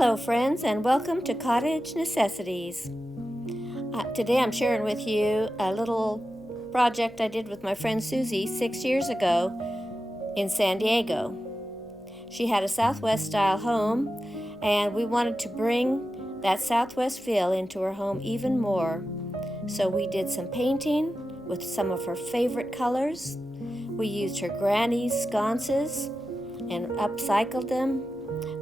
Hello friends, and welcome to Cottage Necessities. Today I'm sharing with you a little project I did with my friend Susie 6 years ago in San Diego. She had a Southwest style home, and we wanted to bring that Southwest feel into her home even more. So we did some painting with some of her favorite colors. We used her granny's sconces and upcycled them.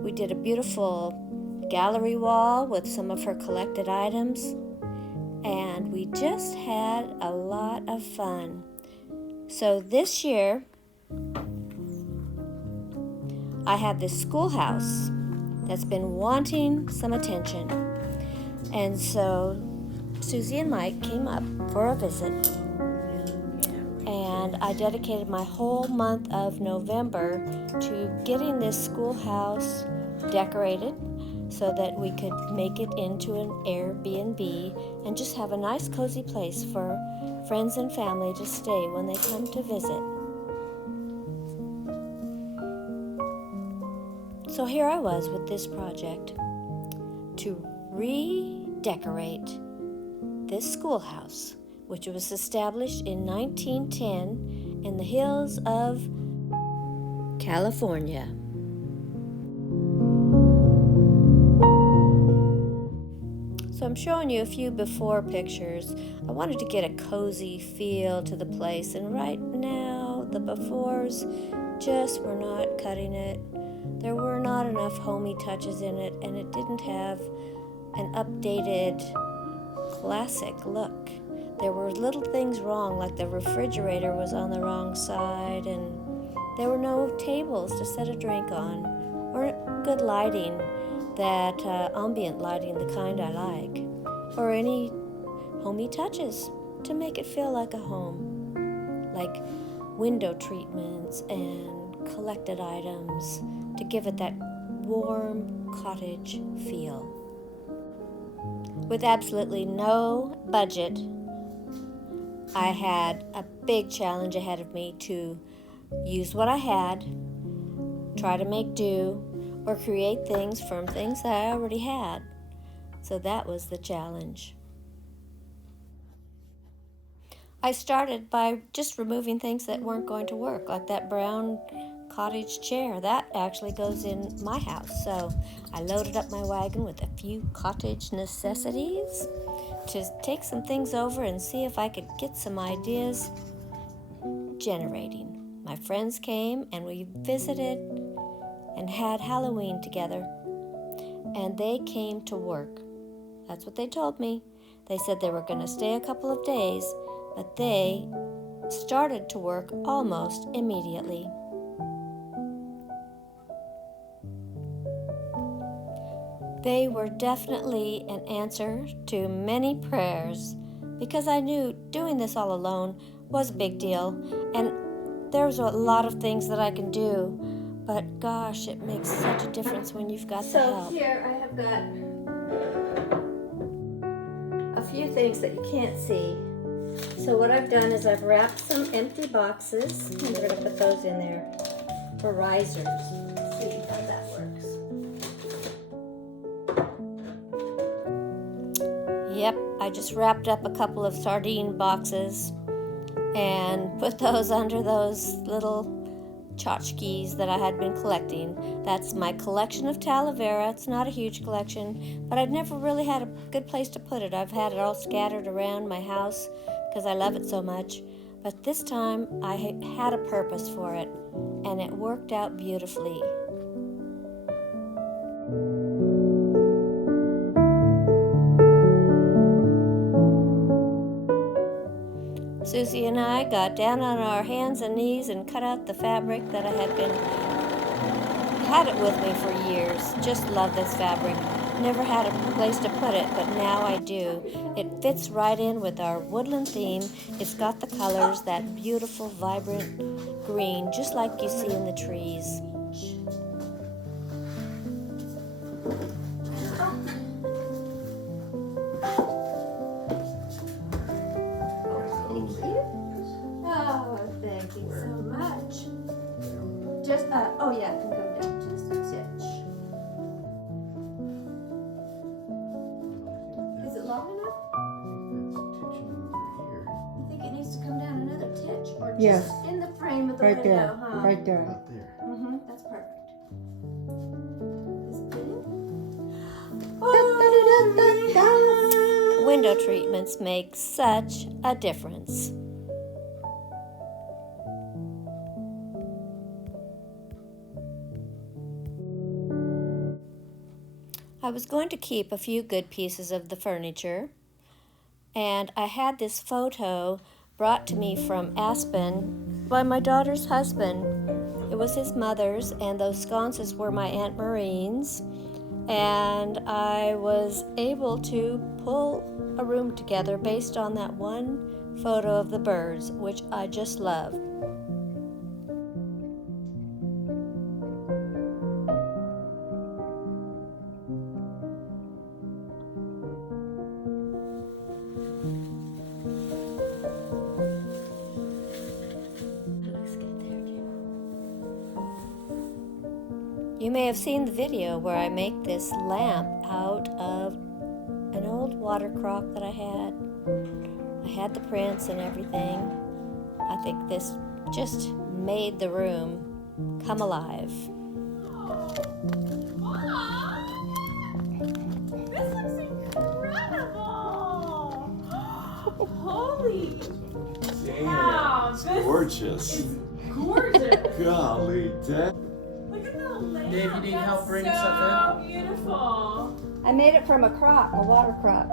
We did a beautiful gallery wall with some of her collected items, and we just had a lot of fun. So this year, I have this schoolhouse that's been wanting some attention. And so Susie and Mike came up for a visit, and I dedicated my whole month of November to getting this schoolhouse decorated so that we could make it into an Airbnb and just have a nice cozy place for friends and family to stay when they come to visit. So here I was with this project to redecorate this schoolhouse, which was established in 1910 in the hills of California. So I'm showing you a few before pictures. I wanted to get a cozy feel to the place, and right now the befores just were not cutting it. There were not enough homey touches in it, and it didn't have an updated classic look. There were little things wrong, like the refrigerator was on the wrong side, and there were no tables to set a drink on, or good lighting, that ambient lighting, the kind I like, or any homey touches to make it feel like a home, like window treatments and collected items to give it that warm cottage feel. With absolutely no budget, I had a big challenge ahead of me to use what I had, try to make do, or create things from things that I already had. So that was the challenge. I started by just removing things that weren't going to work, like that brown cottage chair. That actually goes in my house. So I loaded up my wagon with a few cottage necessities to take some things over and see if I could get some ideas generating. My friends came and we visited and had Halloween together, and they came to work. That's what they told me. They said they were going to stay a couple of days, but they started to work almost immediately. They were definitely an answer to many prayers, because I knew doing this all alone was a big deal, and there's a lot of things that I can do, but gosh, it makes such a difference when you've got the help. So here I have got a few things that you can't see. So what I've done is I've wrapped some empty boxes, and we're going to put those in there for risers. Let's see how that works. Yep, I just wrapped up a couple of sardine boxes and put those under those little tchotchkes that I had been collecting. That's my collection of Talavera. It's not a huge collection, but I've never really had a good place to put it. I've had it all scattered around my house because I love it so much. But this time I had a purpose for it, and it worked out beautifully. Susie and I got down on our hands and knees and cut out the fabric that I had it with me for years. Just love this fabric. Never had a place to put it, but now I do. It fits right in with our woodland theme. It's got the colors, that beautiful, vibrant green, just like you see in the trees. Thank you so much. Just, oh yeah, I can come down just a stitch. Yes. Just in the frame of the Right window, there. huh? Right there. Right there. Mm-hmm. That's perfect. Window treatments make such a difference. I was going to keep a few good pieces of the furniture, and I had this photo brought to me from Aspen by my daughter's husband. It was his mother's, and those sconces were my Aunt Marine's, and I was able to pull a room together based on that one photo of the birds, which I just love. You may have seen the video where I make this lamp out of an old water crock that I had. I had the prints and everything. I think this just made the room come alive. This looks incredible! Holy cow! It's This gorgeous. is gorgeous. Golly, Dad. Look at the lamp. Dave, you need help That's bringing so stuff beautiful. I made it from a crock, a water crock.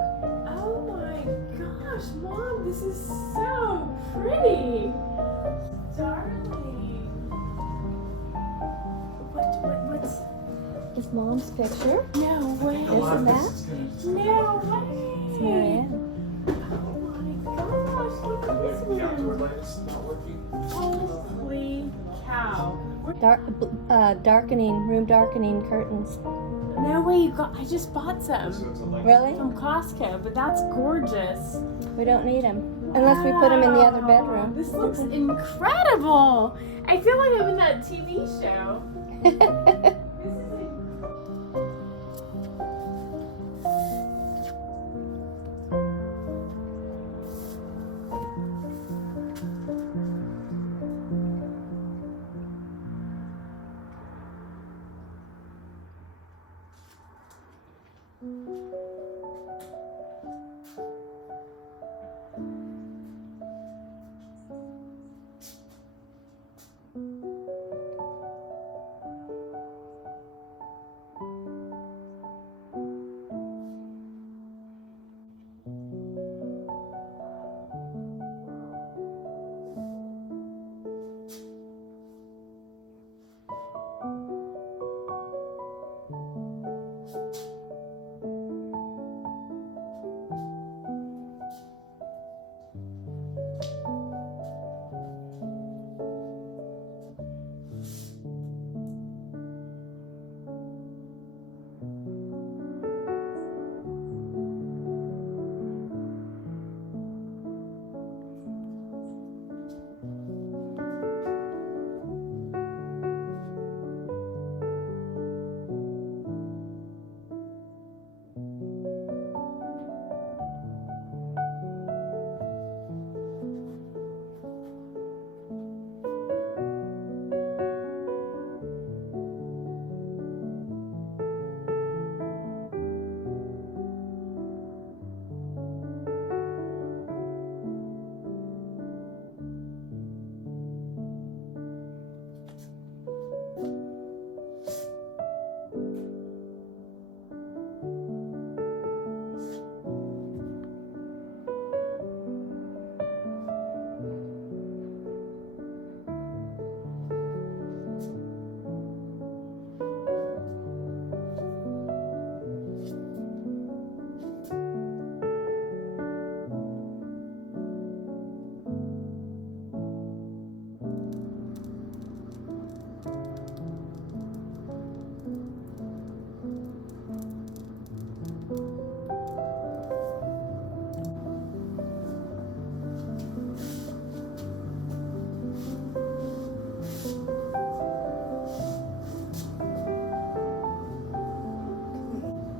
Oh my gosh, Mom, this is so pretty. Darling. What's? Is Mom's picture? No way. Isn't that? No way. It's Marianne. Oh my gosh, look at this The outdoor one. light is not working. Holy cow. Room darkening curtains. No way, I just bought some Really? from Costco, but that's gorgeous. We don't need them. Unless we put them in the other Wow, bedroom. This looks incredible. I feel like I'm in that TV show. This is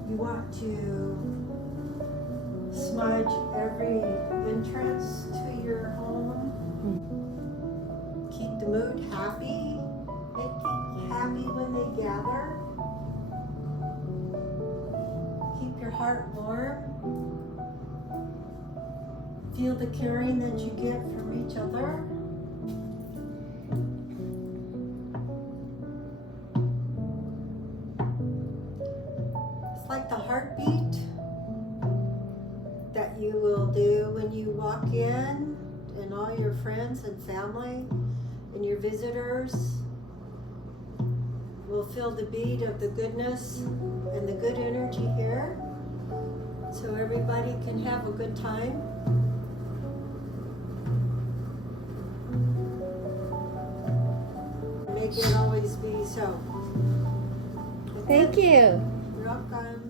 You want to smudge every entrance to your home. gather. Keep your heart warm. Feel the caring that you get from each other. It's like the heartbeat that you will do when you walk in, and all your friends and family and your visitors will feel the beat of the goodness and the good energy here, so everybody can have a good time. Make it always be so. Thank you. You're welcome.